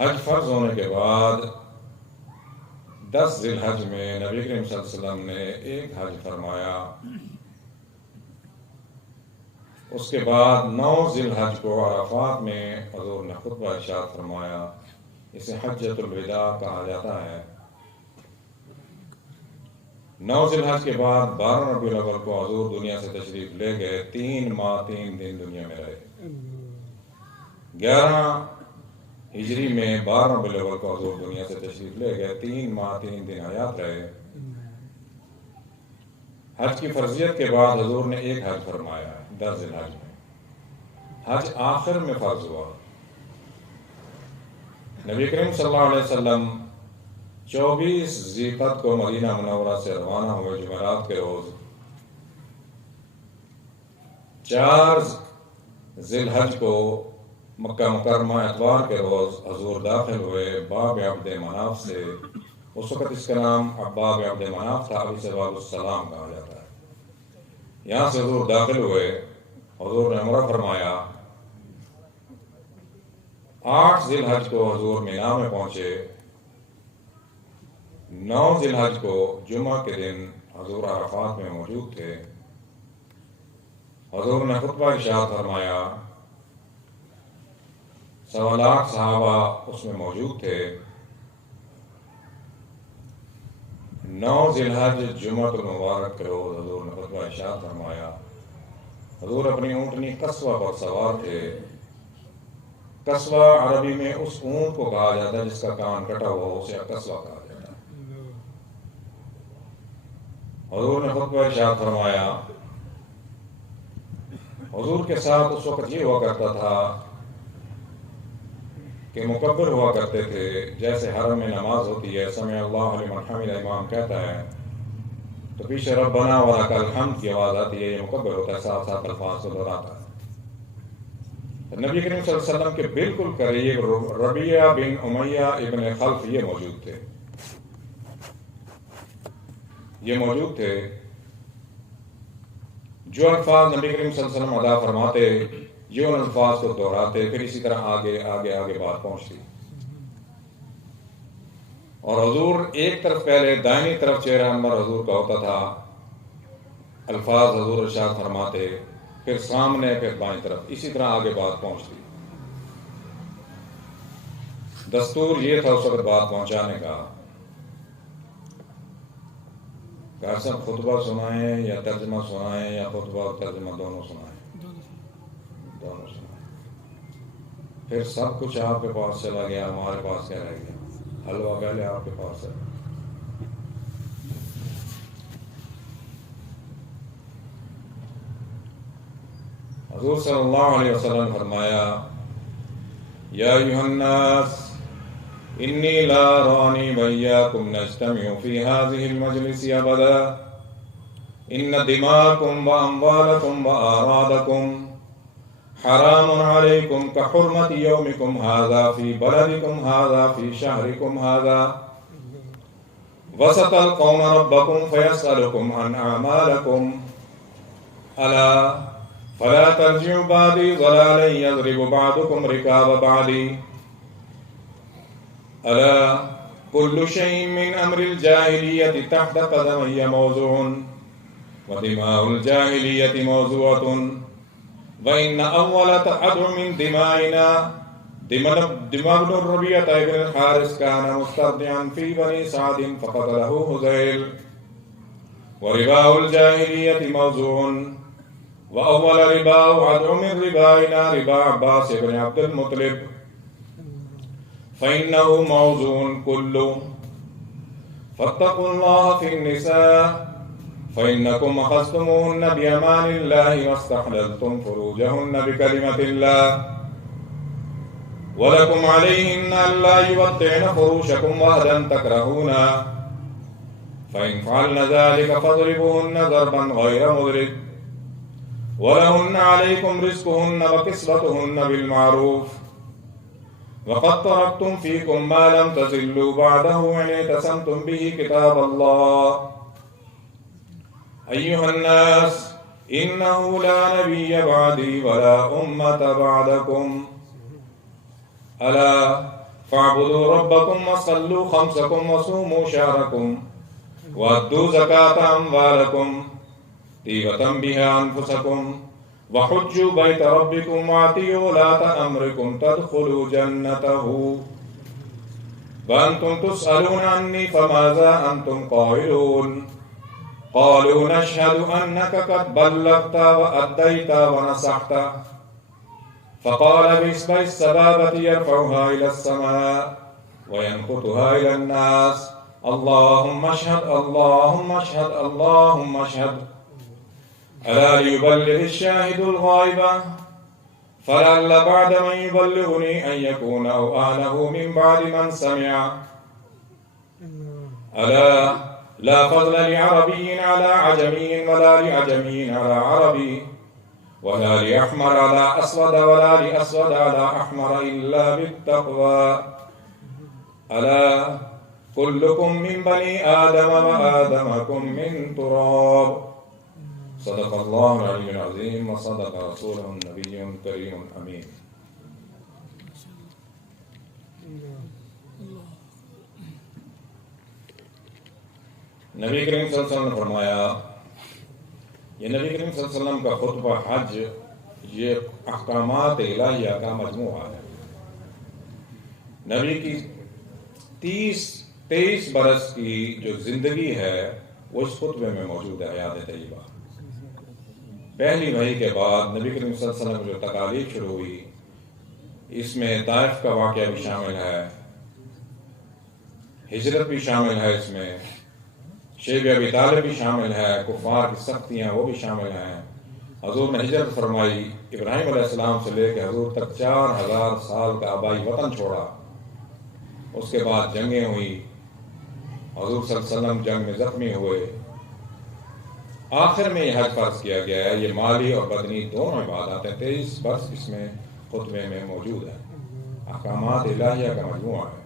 حج فرض ہونے کے بعد 10 ذی الحج میں نبی کریم صلی اللہ علیہ وسلم نے ایک حج فرمایا. اس کے بعد 9 ذی الحج کو عرفات میں حضور نے خطبہ ارشاد فرمایا. اسے حجۃ الوداع کہا جاتا ہے. 9 ذی الحج کے بعد 12 ربیع الاول کو حضور دنیا سے تشریف لے گئے. 3 ماہ 3 دن دنیا میں رہے. 11 ہجری میں 12 ربیع الاول کو حضور دنیا سے تشریف لے گئے. 3 ماہ 3 دن حیات رہے. حج کی فرضیت کے بعد حضور نے ایک حج فرمایا 10 ذی الحج میں. حج آخر میں فرض ہوا. نبی کریم صلی اللہ علیہ وسلم 24 ذی القعدہ کو مدینہ منورہ سے روانہ ہوئے. جمعرات کے روز 4 ذی الحج کو مکہ مکرمہ اتوار کے روز حضور داخل ہوئے باب عبد مناف سے. اس وقت اس کا نام باب عبد مناف تھا. ابھی سے باب السلام کہا جاتا ہے. یہاں سے حضور داخل ہوئے. حضور نے عمرہ فرمایا. 8 ذی الحج کو حضور مینا میں پہنچے. 9 ذی الحج کو جمعہ کے دن حضور عرفات میں موجود تھے. حضور نے خطبہ ارشاد فرمایا. 1.25 لاکھ صحابہ اس میں موجود تھے. 9 ذی الحج جمعۃ المبارک کے روز حضور نے خطبہ ارشاد فرمایا. حضور اپنی اونٹنی قصوہ پر سوار تھے. قصوہ عربی میں اس اونٹ کو کہا جاتا ہے جس کا کان کٹا ہوا ہو, اسے قصوہ کہا جاتا ہے. حضور نے خطبہ ارشاد فرمایا. حضور کے ساتھ اس وقت یہ ہوا کرتا تھا کہ مکبر ہوا کرتے تھے. جیسے حرم میں نماز ہوتی ہے, سمع اللہ لمن حمدہ امام کہتا ہے تو پیچھے ربنا ولک الحمد کی آواز آتی ہے. یہ مکبر ہوتا ہے, ساتھ ساتھ الفاظ کو دہراتا ہے. نبی کریم صلی اللہ علیہ وسلم کے بالکل قریب ربیعہ بن امیہ ابن خلف یہ موجود تھے. جو الفاظ نبی کریم صلی اللہ علیہ وسلم ادا فرماتے یہ ان الفاظ کو دہراتے, پھر اسی طرح آگے آگے آگے بات پہنچتی. اور حضور ایک طرف پہلے دائنی طرف چہرہ انور حضور کا ہوتا تھا, الفاظ حضور ارشاد فرماتے, پھر سامنے, پھر بائیں طرف, اسی طرح آگے بات پہنچتی. دستور یہ تھا اس وقت بات پہنچانے کا. کہ سب خطبہ سنائیں یا ترجمہ سنائیں, یا خطبہ اور ترجمہ دونوں سنائیں؟ دونوں سنائیں. پھر سب کچھ آپ کے پاس چلا گیا, ہمارے پاس کیا رہ گیا؟ حلوہ پہلے آپ کے پاس ہے. حضور صلی اللہ علیہ وسلم نے فرمایا, یا ایھا الناس انی لا ارانی وإیاکم نجتمع فی هذه المجلس ابدا ان دماءکم واموالکم وآرادکم حرام علیکم کحرمۃ یومکم ھذا فی بلدکم ھذا فی شہرکم ھذا وستلقون ربکم فیسألکم عن اعمالکم الا فلا ترجعوا بعدی ضلالا یضرب بعضکم رکاب بعض الا كل شيء من امر الجاهلية تحت قدمي موضوع ودماء الجاهلية موضوعة وان اول تحد من دمائنا دماء ابن الربيعة ابن الحارث كان مسترضعا في بني سعد فقتله هذيل ورباء الجاهلية موضوع واول رباء عدو من ربائنا ربا عباس بن عبد المطلب فإنه موضوع كله فاتقوا الله في النساء فإنكم أخذتموهن بأمان الله واستحللتم فروجهن بكلمة الله ولكم عليهن ألا يوطئن فروشكم وهدا تكرهونه فإن فعلن ذلك فاضربوهن ضربا غير مضرب ولهن عليكم رزقهن وكسوتهن بالمعروف وقد تركتم فيكم ما لم تزلوا بعده إن اعتصمتم به كتاب الله أيها الناس إنه لا نبي بعدي ولا أمة بعدكم ألا فاعبدوا ربكم وصلوا خمسكم وصوموا شهركم وأدوا زكاة أموالكم طيبة بها أنفسكم وحجوا بيت ربكم وأطيعوا ولاة أمركم تدخلوا جنته وأنتم تسألون عني فماذا أنتم قائلون قالوا نشهد أنك قد بلغت وأديت ونصحت فقال بإصبع السبابة يرفعها إلى السماء وينكتها إلى الناس اللهم اشهد اللهم اشهد اللهم اشهد ألا ليبلغ الشاهد الغائب فلعل بعد من يبلغني أن يكون أوآله من بعد من سمع ألا لا فضل لعربي على عجمي ولا لعجمي على عربي ولا لأحمر على أسود ولا لأسود على أحمر إلا بالتقوى ألا كلكم من بني آدم وآدمكم من تراب صدق الله العلي العظيم وصدق رسوله النبي الكريم الأمين. نبی کریم صلی اللہ علیہ وسلم نے فرمایا، یہ نبی کریم صلی اللہ علیہ وسلم کا خطبہ حج یہ احکامات الہیہ کا مجموعہ ہے. نبی کی 23 برس کی جو زندگی ہے وہ اس خطبے میں موجود ہے. حیات طیبہ پہلی وحی کے بعد نبی کریم صلی اللہ علیہ وسلم جو تکالیف شروع ہوئی اس میں طائف کا واقعہ بھی شامل ہے، ہجرت بھی شامل ہے، اس میں شیب ابی طالب بھی شامل ہے، کفار کی سختیاں وہ بھی شامل ہیں. حضور نے ہجرت فرمائی ابراہیم علیہ السلام سے لے کے حضور تک 4000 سال کا آبائی وطن چھوڑا. اس کے بعد جنگیں ہوئی، حضور صلی اللہ علیہ وسلم جنگ میں زخمی ہوئے. آخر میں یہ حج فرض کیا گیا ہے. یہ مالی اور بدنی دونوں عبادات ہیں. 23 برس اس میں خطبے میں موجود ہے. احکامات الہیہ کا مجموعہ ہے.